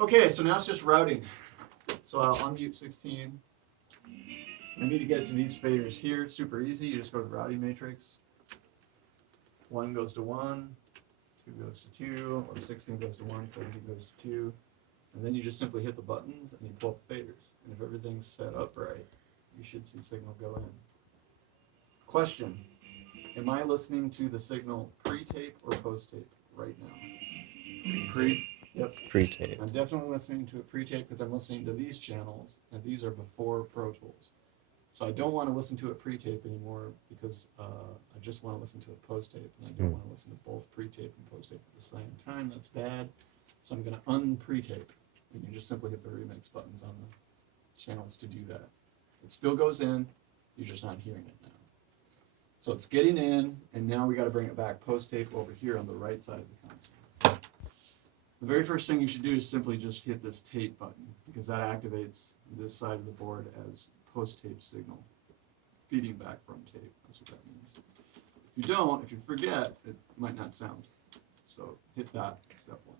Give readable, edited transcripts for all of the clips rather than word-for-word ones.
Okay, so now it's just routing. So I'll unmute 16. I need to get it to these faders here. It's super easy. You just go to the routing matrix. 1 goes to 1, 2 goes to 2, or 16 goes to 1, 17 goes to 2. And then you just simply hit the buttons and you pull up the faders. And if everything's set up right, you should see signal go in. Question: am I listening to the signal pre-tape or post-tape right now? Pre. Yep. Pre-tape. I'm definitely listening to it pre-tape because I'm listening to these channels, and these are before Pro Tools. So I don't want to listen to it pre-tape anymore because I just want to listen to it post-tape, and I don't want to listen to both pre-tape and post-tape at the same time. That's bad. So I'm going to un-pre-tape, and you just simply hit the remix buttons on the channels to do that. It still goes in, you're just not hearing it now. So it's getting in, and now we got to bring it back post-tape over here on the right side of the console. The very first thing you should do is simply just hit this tape button, because that activates this side of the board as post-tape signal, feeding back from tape. That's what that means. If you don't, if you forget, it might not sound. So hit that, step 1.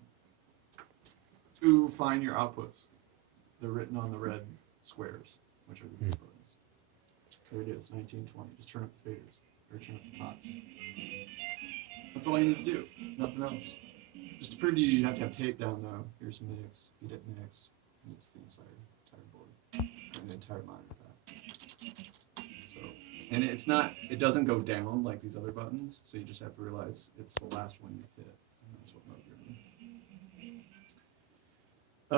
To find your outputs. They're written on the red squares, which are the mute buttons. There it is, 19, 20. Just turn up the faders, or turn up the pots. That's all you need to do, nothing else. Just to prove to you, you have to have tape down though. Here's mix, you hit mix, mix the entire board, and the entire monitor pack. So, and it doesn't go down like these other buttons, so you just have to realize it's the last one you hit, and that's what mode you're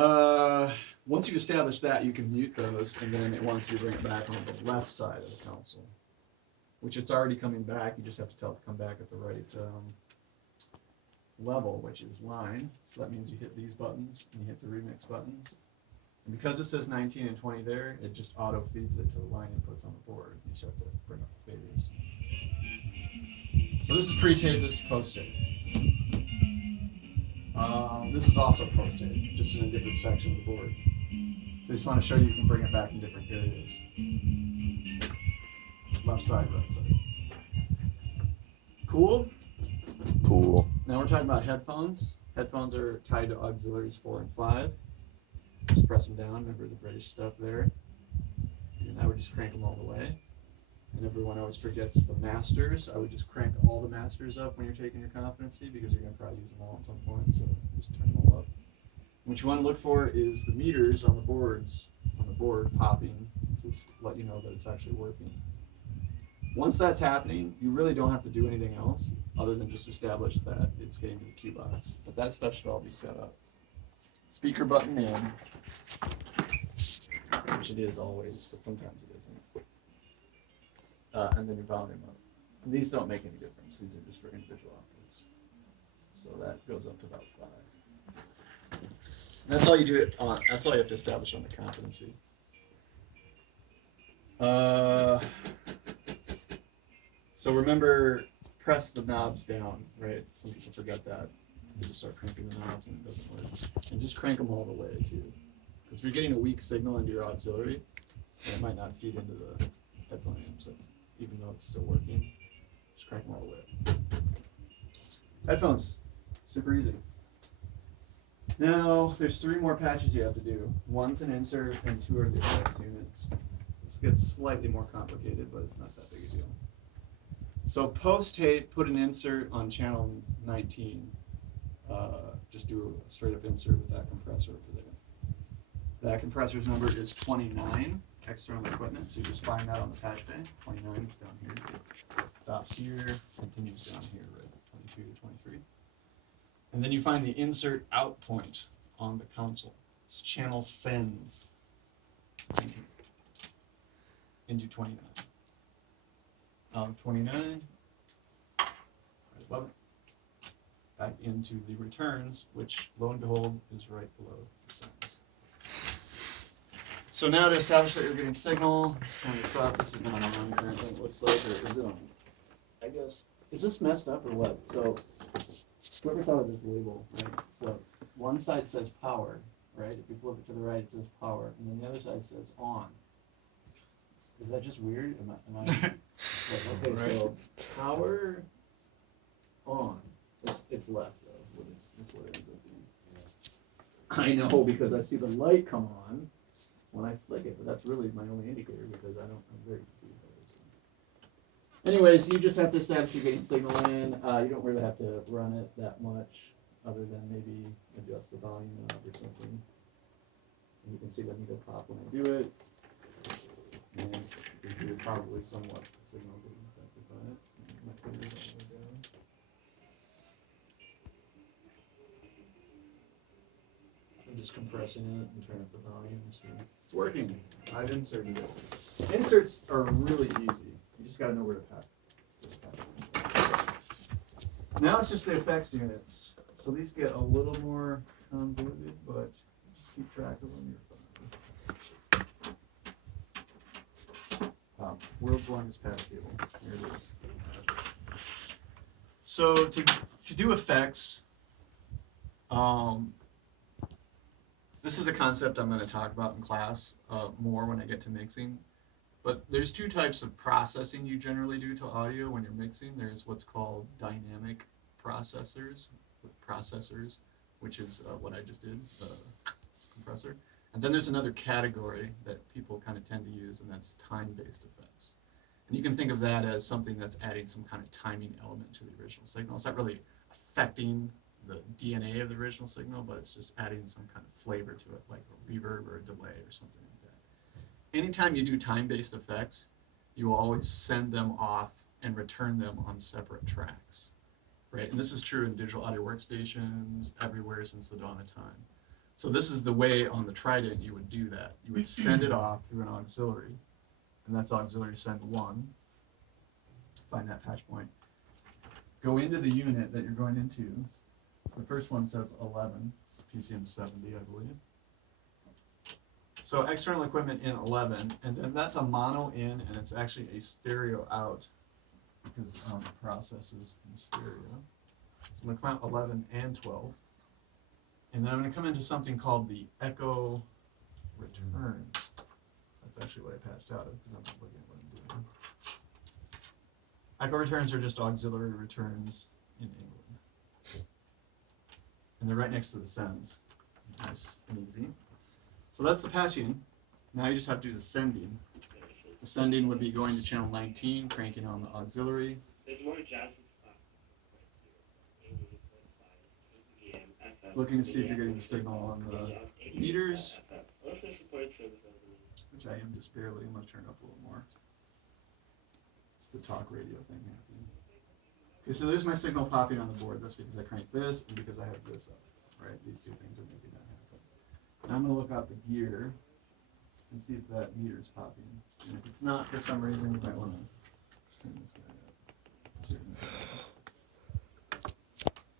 in. Once you establish that, you can mute those, and then it wants you to bring it back on the left side of the console, which it's already coming back. You just have to tell it to come back at the right level, which is line. So that means you hit these buttons and you hit the remix buttons. And because it says 19 and 20 there, it just auto feeds it to the line inputs on the board. You just have to bring up the faders. So this is pre-tape, this is post-tape. This is also post-tape, just in a different section of the board. So I just want to show you can bring it back in different areas. Left side, right side. Cool? Cool. Now we're talking about headphones. Headphones are tied to auxiliaries 4 and 5. Just press them down, remember the British stuff there. And I would just crank them all the way. And everyone always forgets the masters. I would just crank all the masters up when you're taking your competency because you're going to probably use them all at some point, so just turn them all up. What you want to look for is the meters on the board popping to let you know that it's actually working. Once that's happening, you really don't have to do anything else other than just establish that it's getting to the cue box. But that stuff should all be set up. Speaker button in, which it is always, but sometimes it isn't. And then your volume up. And these don't make any difference. These are just for individual outputs. So that goes up to about 5. And that's all you do. That's all you have to establish on the competency. So remember, press the knobs down, right? Some people forget that. You just start cranking the knobs and it doesn't work. And just crank them all the way too. Because if you're getting a weak signal into your auxiliary, then it might not feed into the headphone amp. So even though it's still working, just crank them all the way up. Headphones, super easy. Now, there's 3 more patches you have to do. 1's an insert and 2 are the effects units. This gets slightly more complicated, but it's not that big a deal. So post-tape, put an insert on channel 19. Just do a straight up insert with that compressor over there. That compressor's number is 29, external equipment, so you just find that on the patch bay. 29 is down here. Stops here, continues down here, right? 22 to 23. And then you find the insert out point on the console. It's channel sends 19 into 29. 29, right above it, back into the returns, which lo and behold is right below the sends. So now to establish that you're getting signal, let's turn this off. This is not on currently, it looks like, or is it on? I guess, is this messed up or what? So, whoever thought of this label, right? So, one side says power, right? If you flip it to the right, it says power, and then the other side says on. Is that just weird? Am I okay, right. So power on. It's left though. That's what it ends up being. I know because I see the light come on when I flick it, but that's really my only indicator because I'm very confused by this. Anyways, you just have to establish you're getting signal in. You don't really have to run it that much, other than maybe adjust the volume knob or something. And you can see the needle pop when I do it. And you're probably somewhat signal getting affected by it. My fingers all the way down. I'm just compressing it and turn up the volume. See, it's working. I've inserted it. Inserts are really easy. You just got to know where to pack. Now it's just the effects units. So these get a little more convoluted, but just keep track of them. You're fine. World's longest patch cable. Here it is. So to do effects, this is a concept I'm going to talk about in class more when I get to mixing. But there's two types of processing you generally do to audio when you're mixing. There's what's called dynamic processors, which is what I just did, the compressor. And then there's another category that people kind of tend to use, and that's time-based effects. And you can think of that as something that's adding some kind of timing element to the original signal. It's not really affecting the DNA of the original signal, but it's just adding some kind of flavor to it, like a reverb or a delay or something like that. Anytime you do time-based effects, you will always send them off and return them on separate tracks, right? And this is true in digital audio workstations everywhere since the dawn of time. So this is the way on the Trident you would do that. You would send it off through an auxiliary, and that's auxiliary send 1. Find that patch point. Go into the unit that you're going into. The first one says 11, it's PCM 70, I believe. So external equipment in 11, and then that's a mono in, and it's actually a stereo out, because it processes in stereo. So I'm going to come out 11 and 12. And then I'm going to come into something called the echo returns. That's actually what I patched out of, because I'm not looking at what I'm doing. Echo returns are just auxiliary returns in England. And they're right next to the sends. Nice and easy. So that's the patching. Now you just have to do the sending. The sending would be going to channel 19, cranking on the auxiliary. There's more jazz. Looking to see if you're getting the signal on the meters, which I am just barely. I'm going to turn it up a little more. It's the talk radio thing happening. Okay, so there's my signal popping on the board. That's because I cranked this and because I have this up, right? These two things are making that happen. And I'm going to look out the gear and see if that meter's popping. And if it's not, for some reason, you might want to turn this guy up.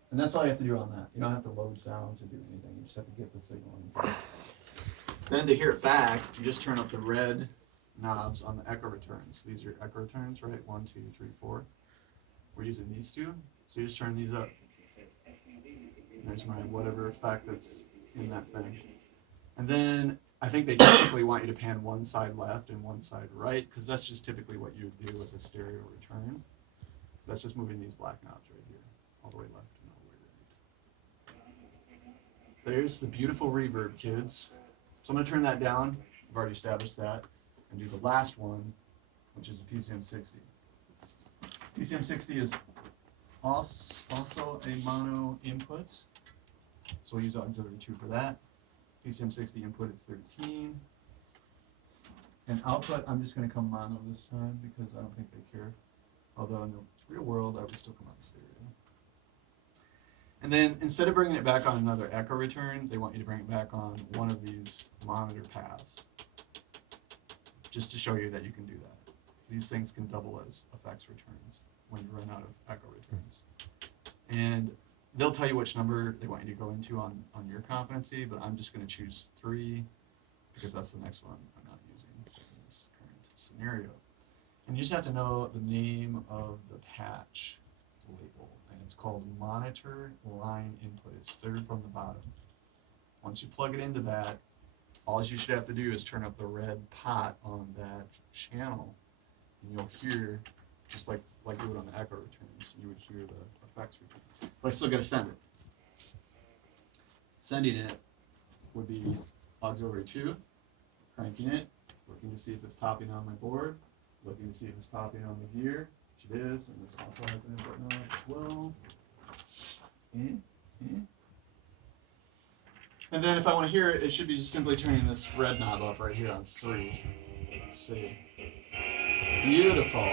And that's all you have to do on that. You don't have to load sound to do anything. You just have to get the signal in. Then to hear it back, you just turn up the red knobs on the echo returns. These are echo returns, right? 1, 2, 3, 4. We're using these two, so you just turn these up. There's my whatever effect that's in that thing. And then I think they typically want you to pan one side left and one side right, because that's just typically what you would do with a stereo return. That's just moving these black knobs right here, all the way left and all the way right. There's the beautiful reverb, kids. So I'm going to turn that down. I've already established that. And do the last one, which is the PCM 60. PCM 60 is also a mono input, so we'll use auxiliary 2 for that. PCM 60 input is 13. And output, I'm just going to come mono this time because I don't think they care. Although in the real world, I would still come on stereo. And then instead of bringing it back on another echo return, they want you to bring it back on one of these monitor paths, just to show you that you can do that. These things can double as effects returns when you run out of echo returns. And they'll tell you which number they want you to go into on your competency, but I'm just going to choose 3 because that's the next one I'm not using in this current scenario. And you just have to know the name of the patch label, and it's called monitor line input. It's third from the bottom. Once you plug it into that, all you should have to do is turn up the red pot on that channel, and you'll hear, just like you would on the echo returns, you would hear the effects return. But I still got to send it. Sending it, would be auxiliary 2, cranking it, looking to see if it's popping on my board, looking to see if it's popping on the gear, which it is, and this also has an input knob as well. And then if I want to hear it, it should be just simply turning this red knob up right here on 3. Let's see. Beautiful.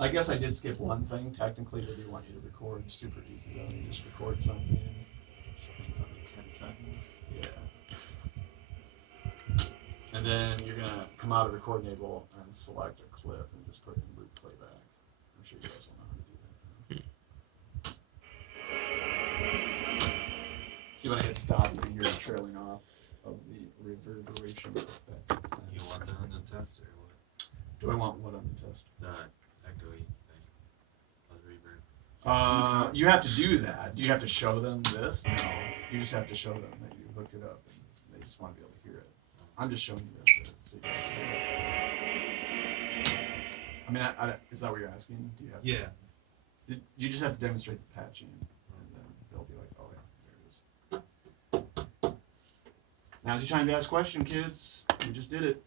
I guess I did skip one thing. Technically, they do want you to record. It's super easy though. You just record something. Something 10 seconds. Yeah. And then you're gonna come out of record enable and select a clip and just put it in loop playback. I'm sure you guys will know how to do that. See when I hit stop, you can hear it trailing off of the reverberation effect. You want that on the test or what? Do I want what on the test? The echoey thing. The reverb. You have to do that. Do you have to show them this? No. You just have to show them that you hooked it up and they just want to be able to hear it. I'm just showing you this so you guys can do it. I mean, is that what you're asking? Do you have Yeah. You just have to demonstrate the patching and then they'll be like, oh yeah, there it is. Now's your time to ask a question, kids. We just did it.